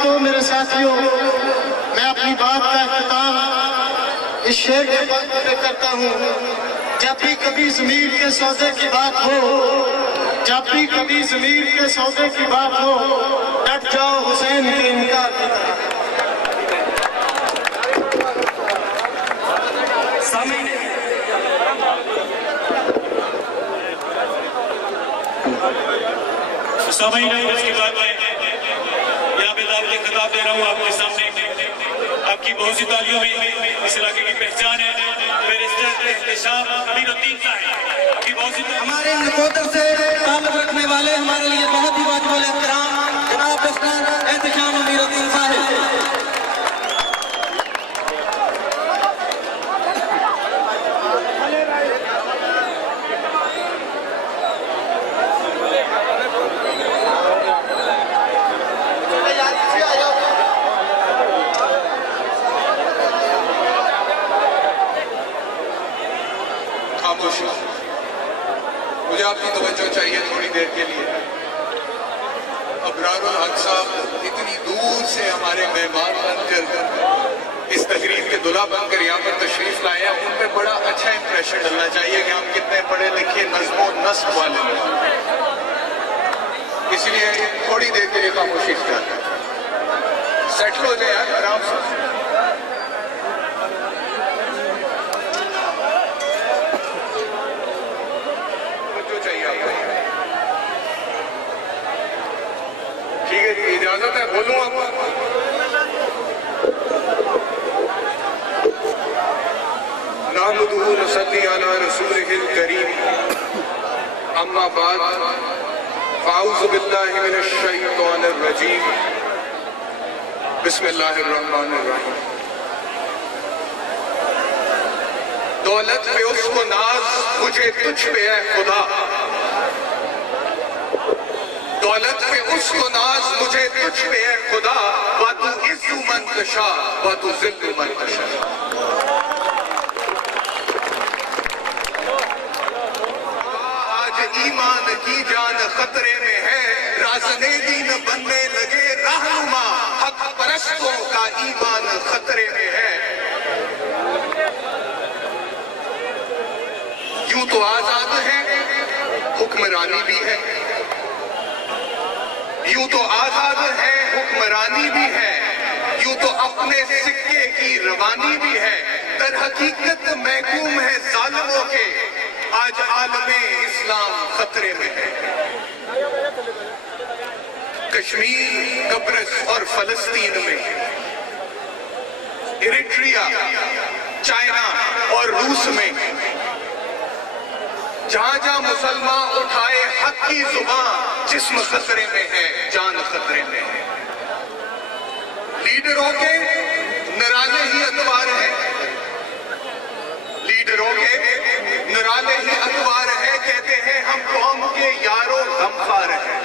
دوستوں، میرے ساتھیوں، میں اپنی بات کا اختتام اس شعر کے بعد پہ کرتا ہوں۔ جب بھی کبھی ضمیر کے سودے کی بات ہو، جب بھی کبھی ضمیر کے سودے کی بات ہو، ڈٹ جاؤ حسین کے انکار کی طرح۔ سامعین، اس کے بعد میں یہاں پہ دعوت خطاب دے رہا ہوں آپ کے سامنے۔ آپ کی بہت سی تالیوں میں اس علاقے کی پہچان ہے۔ بیرسٹر احتشام امیر الدین صاحب آپ کی بہت سی ہمارے نکوتر سے تعلق رکھنے والے ہمارے لیے بہت ہی واجب الاحترام جناب بیرسٹر احتشام امیر الدین صاحب۔ مجھے آپ کی توجہ چاہیے تھوڑی دیر کے لیے۔ ابرار الحق صاحب اتنی دور سے ہمارے مہمان بن کر اس تقریب کے دلہا بن کر یہاں پر تشریف لائے ہیں، ان پہ بڑا اچھا امپریشن ڈلنا چاہیے کہ ہم کتنے پڑھے لکھے نظم و نسق والے ہیں۔ اس لیے تھوڑی دیر کے لیے خاموشی اختیار کریں، سیٹل ہو جائے یار آرام سے۔ ٹھیک ہے جی، اجازت ہے، بولوں آپ۔ نحمدہ ونصلی علی رسولہ الکریم، اما بعد، فاعوذ باللہ من الشیطان الرجیم، بسم اللہ الرحمن الرحیم۔ دولت پہ اس کو ناز، مجھے تجھ پہ اے خدا، دولت پہ اس کو ناز، مجھے تجھ پہ اے خدا، وَتُ عِزُّ مَن تَشَاءُ وَتُ ذِلُّ مَن تَشَاءُ۔ آج ایمان کی جان خطرے میں ہے، رازن دین بننے لگے رہنما، حق پرستوں کا ایمان خطرے میں ہے۔ یوں تو آزاد ہے، حکمرانی بھی ہے، یوں تو آزاد ہے، حکمرانی بھی ہے، یوں تو اپنے سکے کی روانی بھی ہے، در حقیقت محکوم ہے ظالموں کے، آج عالم اسلام خطرے میں ہے۔ کشمیر، قبرص اور فلسطین میں، ایریٹریا، چائنا اور روس میں، جہاں جہاں مسلمان اٹھائے حق کی زبان، جسم خطرے میں ہے، جان خطرے میں ہے۔ لیڈروں کے نرالے ہی اتوار ہیں، لیڈروں کے نرالے ہی اتوار ہیں، کہتے ہیں ہم قوم کے یاروں غمخوار ہیں۔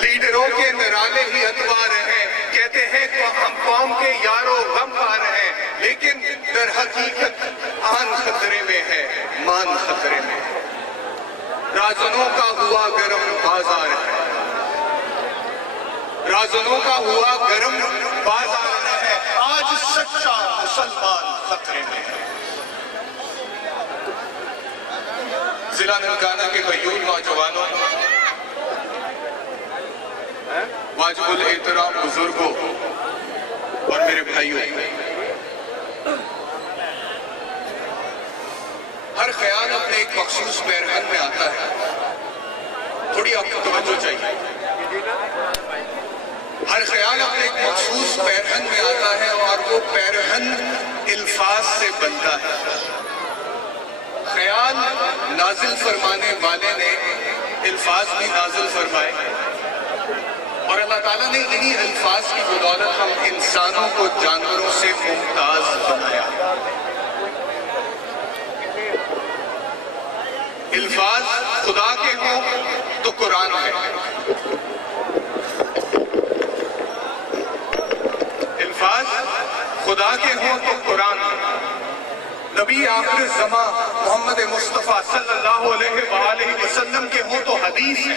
لیڈروں کے نرالے ہی اتوار ہیں، کہتے ہیں ہم قوم کے یاروں غمخوار ہیں، لیکن در حقیقت آن خطرے میں ہے، مان خطرے میں ہے۔ رازنوں کا ہوا گرم بازار ہے، رازنوں کا ہوا گرم بازار ہے، آج سچا مسلمان خطرے میں ہے۔ ضلع ننکانہ کے قیور نوجوانوں، واجب الاحترام بزرگوں اور میرے بھائیوں، ہر خیال اپنے ایک مخصوص پیرہن میں آتا ہے۔ تھوڑی آپ کو توجہ چاہیے۔ ہر خیال اپنے ایک مخصوص پیرہن میں آتا ہے اور وہ پیرہن الفاظ سے بنتا ہے۔ خیال نازل فرمانے والے نے الفاظ بھی نازل فرمائے، اور اللہ تعالیٰ نے انہی الفاظ کی بدولت ہم انسانوں کو جانوروں سے ممتاز بنایا۔ الفاظ خدا کے ہوں تو قرآن ہے، الفاظ خدا کے ہوں تو قرآن ہے، نبی آخر زمان محمد مصطفیٰ صلی اللہ علیہ وآلہ وسلم کے ہوں تو حدیث ہے،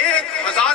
1000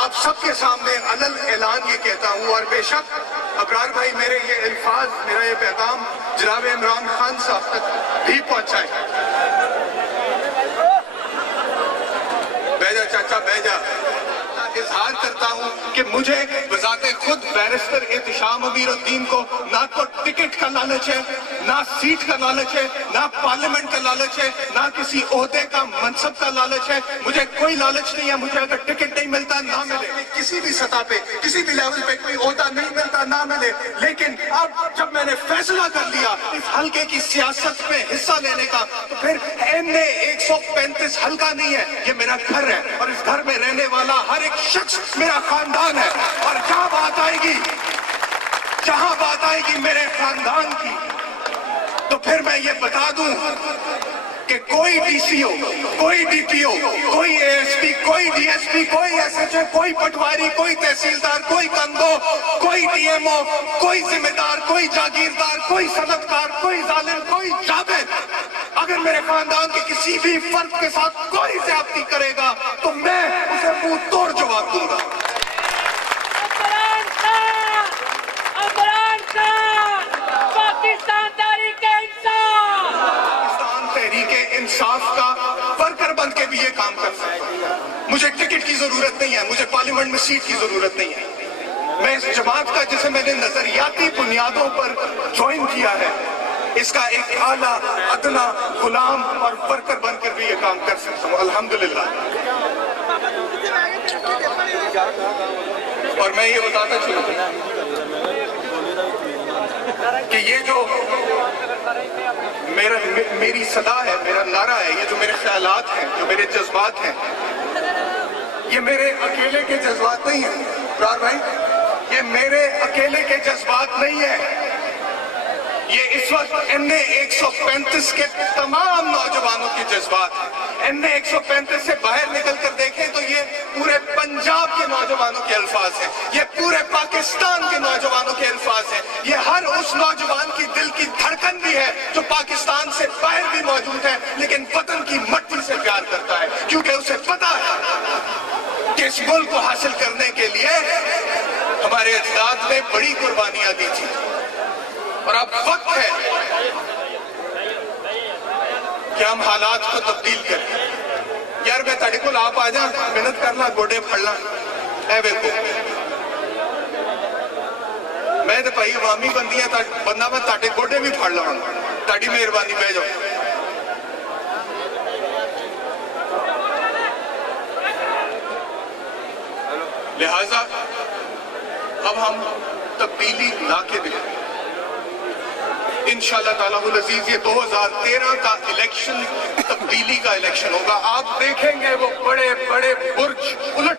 آپ سب کے سامنے علل اعلان یہ کہتا ہوں، اور بے شک ابرار بھائی میرے یہ الفاظ، میرا یہ پیغام جناب عمران خان صاحب تک بھی پہنچائیں۔ بیجا چاچا بیجا، اظہار کرتا ہوں کہ مجھے بذات خود بیرسٹر احتشام امیر الدین کو نہ تو ٹکٹ کا لالچ ہے، نہ سیٹ کا لالچ ہے، نہ پارلیمنٹ کا لالچ ہے، نہ کسی عہدے کا منصب کا لالچ ہے۔ مجھے کوئی لالچ نہیں ہے، مجھے اگر ٹکٹ نہیں ملتا نہ ملے، کسی بھی سطح پہ کسی بھی لیول پہ کوئی عہدہ نہیں ملتا نہ ملے، لیکن اب جب میں نے فیصلہ کر لیا اس حلقے کی سیاست میں حصہ لینے کا، تو پھر NA 135 حلقہ نہیں ہے، یہ میرا گھر ہے، اور اس گھر میں رہنے والا ہر ایک شخص میرا خاندان ہے۔ اور جہاں بات آئے گی میرے خاندان کی، تو پھر میں یہ بتا دوں کہ کوئی DCO، کوئی DPO، کوئی ASP، کوئی DSP، کوئی SHO، کوئی پٹواری، کوئی تحصیلدار، کوئی کندو، کوئی DMO، کوئی ذمہ دار، کوئی جاگیردار، کوئی صنعتکار، کوئی ظالم، کوئی جابر اگر میرے خاندان کے کسی بھی فرد کے ساتھ کوئی زیادتی کرے گا تو میں اسے منہ توڑ جواب دوں گا۔ پاکستان تحریک انصاف کا ورکر بن کے بھی یہ کام کر سکتا ہوں۔ مجھے ٹکٹ کی ضرورت نہیں ہے، مجھے پارلیمنٹ میں سیٹ کی ضرورت نہیں ہے۔ میں اس جماعت کا جسے میں نے نظریاتی بنیادوں پر جوائن کیا ہے، اس کا ایک اعلیٰ ادنا غلام اور ورکر بن کر بھی یہ کام کر سکتا ہوں، الحمدللہ۔ اور میں یہ بتاتا چلوں کہ یہ جو میری صدا ہے، میرا نعرہ ہے، یہ جو میرے خیالات ہیں، جو میرے جذبات ہیں، یہ میرے اکیلے کے جذبات نہیں ہیں برار بھائی، یہ میرے اکیلے کے جذبات نہیں ہیں، یہ اس وقت NA 135 کے تمام نوجوانوں کے جذبات ہیں۔ NA 135 سے باہر نکل کر دیکھیں تو یہ پورے پنجاب کے نوجوانوں کے الفاظ ہیں، یہ پورے پاکستان کے نوجوانوں کے الفاظ ہیں، یہ ہر اس نوجوان کی دل کی دھڑکن بھی ہے جو پاکستان سے باہر بھی موجود ہے لیکن وطن کی مٹی سے پیار کرتا ہے، کیونکہ اسے پتا ہے کہ اس ملک کو حاصل کرنے کے لیے ہمارے اجداد نے بڑی قربانیاں دی تھی، اور اب وقت ہے کہ ہم حالات کو تبدیل کریں۔ یار میں تاڑی کو آپ آ جا محنت کرنا، گوڑے پھڑنا اے بے کو میں تو بھائی عوامی بندیاں بندہ میں تاڑے گوڑے بھی پھڑ لوں، تاڑی مہربانی بہ جاؤ۔ لہٰذا اب ہم تبدیلی لا کے دکھیں، انشاءاللہ تعالیٰ العزیز یہ 2013 کا الیکشن تبدیلی کا الیکشن ہوگا۔ آپ دیکھیں گے وہ بڑے بڑے برج الٹ